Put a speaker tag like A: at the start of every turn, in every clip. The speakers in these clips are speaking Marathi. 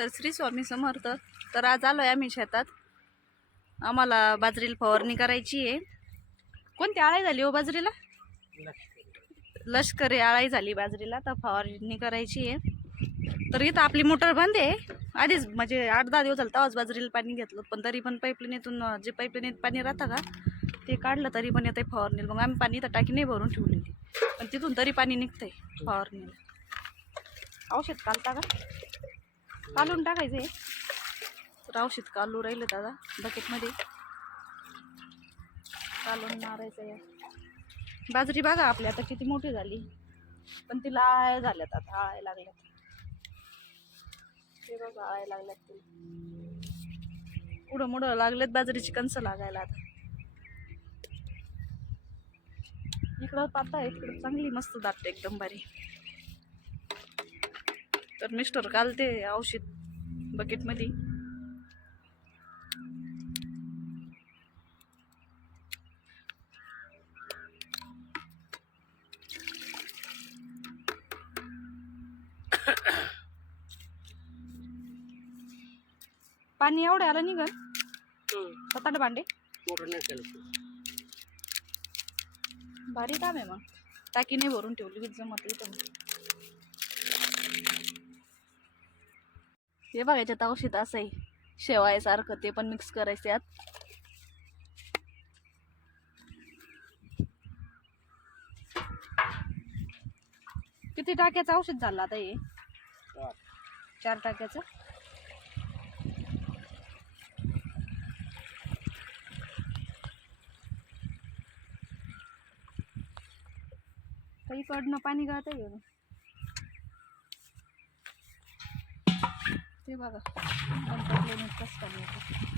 A: तर श्री स्वामी समर्थ. तर आज आलो आहे आम्ही शेतात. आम्हाला बाजरीला फवारणी करायची आहे. कोणती आळाई झाली हो बाजरीला? लष्करी आळाई झाली बाजरीला तर फवारणी करायची आहे. तर इथं आपली मोटर बंद आहे. आधीच म्हणजे आठ दहा दिवस झालं तेव्हाच बाजरीला पाणी घेतलं पण तरी पण पाईपलाईनीतून जे पाईपलाईनीत पाणी राहतं का ते काढलं तरी पण येतं फवारणी मग आम्ही पाणी इथं टाकी नाही भरून ठेवलेली पण तिथून तरी पाणी निघतंय फवारणीला. औषध चालता का? कालून टाकायचं. आहे तर औषध कालू राहिलं दादा बकेटमध्ये कालून मारायचं आहे बाजरी बघा आपली आता किती मोठी झाली. पण तिला आळ्या झाल्यात आता आळ्या लागल्यात. ते बघा आळ्या लागल्यात तिला पुढं मुढं लागलेत बाजरीची कणसं लागायला आता. इकडं पाता इकडं चांगली मस्त दाटते एकदम भारी. तर मिस्टर घालते औषध बकेटमध्ये पाणी एवढं आलं निघल. सात आठ भांडे. भारी काम आहे मग. टाकी नाही भरून ठेवली जमत इथं. हे बघा याच्यात औषध असं आहे शेवायसारखं ते पण मिक्स करायचं यात. किती टाक्याचं औषध झालं आता हे? चार टाक्याचं? काही कडनं पाणी गळत आहे ते बघा. गणपतीला नुकतंच पाणी येतं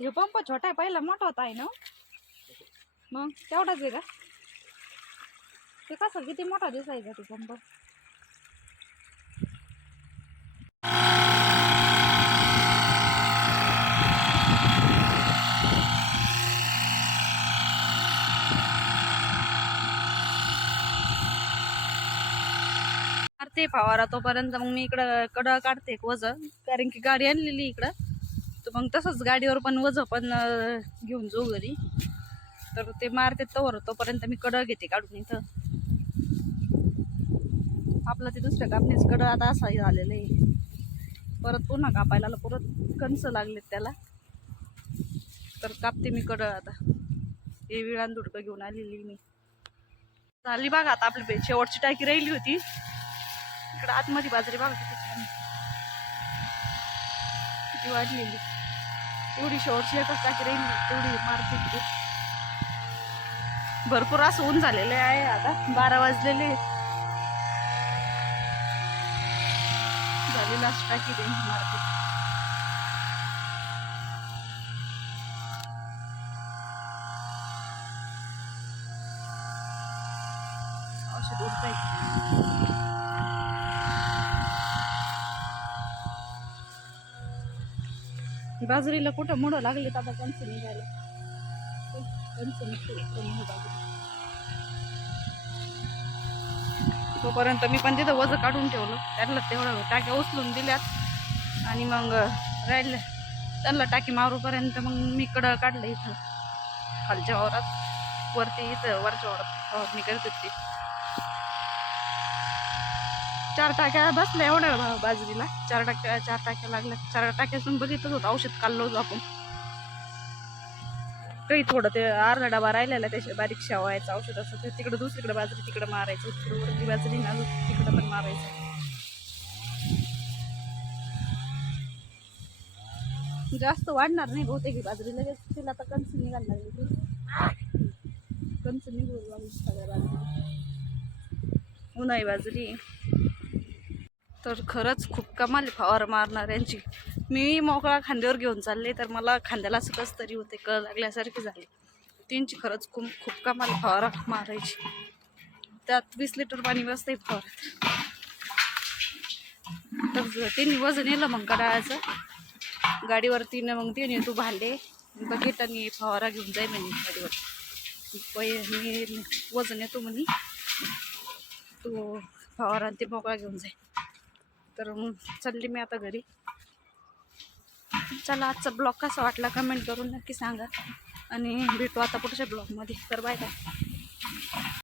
A: हे पंप छोटा आहे पहिला मोठा होता आहे ना? मग तेवढाच आहे का? ते कसं किती मोठा दिसायचा तो पंप? करते फवारा तोपर्यंत मग मी इकडं कडं काढते वजन. कारण की गाडी आणलेली इकडं. तर मग तसंच गाडीवर पण वजन पण घेऊन जाऊ घरी. तर ते मारते तोवर तोपर्यंत मी कडं घेते काढून इथं. आपलं ते दुसऱ्या कापणीच कडं आता असं झालेलं आहे. परत पुन्हा कापायला आलं, परत कंस लागलेत त्याला. तर कापते मी कडं आता. हे विळान दुडकं घेऊन आलेली मी. झाली बघा आता आपली शेवटची टाकी राहिली होती. इकडं आतमध्ये बाजरी बघा किती छान किती वाढलेली. एवढी शेवटची एकच टाकी राहिली तेवढी मारते भरपूर असं ऊन झालेलं आहे आता बारा वाजलेले झालेलं असं टाकी ते मारते. औषध उडताय बाजरीला कुठं मुडं लागले तर आता कंच निघायला? कंच निघते तोपर्यंत मी पण तिथं वजन काढून ठेवलं. त्यातलं तेवढं टाक्या उचलून दिल्यात. आणि मग राहिलं. त्यांना टाकी मारूपर्यंत मग मी कडं काढलं इथं. खालच्या वावरात. वरती इथं वरच्या वावरात मी करत होती. चार टाक्या बसल्या एवढ्या बाजरीला. चार टाक्या चार टाक्या लागल्या. चार टाक्यासून बघितच होतं औषध काढलो होतो आपण. काही थोडं ते अर्धा डबा राहिलेला त्याच्या बारीक शेवायचं औषध असं ते. तिकडं दुसरीकडे बाजरी तिकडं मारायचं. तिकडं वरती बाजरी ना तिकडं पण मारायचं. जास्त वाढणार नाही बहुतेक बाजरी. लगेच तिला आता कंच निघायला लागली ती. कंच निघू लागली सगळ्या बाजरी. उन्हाळी बाजरी. तर खरंच खूप कमाल फवार मारणाऱ्यांची. मी मोकळा खांद्यावर घेऊन चालले तर मला खांद्याला असं तरी होते कळ लागल्यासारखे झाले. त्यांची खरंच खूप खूप कमाल फवारा मारायची. त्यात वीस लिटर पाणी बसते फवारात तर त्यांनी वजन येलं मग कडाळाचं. गाडीवरती न मग आणि तू भांडे. बघित आणि फवारा घेऊन जाईल म्हणे गाडीवर. मी वजन येतो म्हणे. तू फवारा आणि ते मोकळा घेऊन जाईल तर मग चालली मी आता घरी. चला आजचा ब्लॉग कसा वाटला कमेंट करून नक्की सांगा. आणि भेटू आता पुढच्या ब्लॉगमध्ये. तर बाय बाय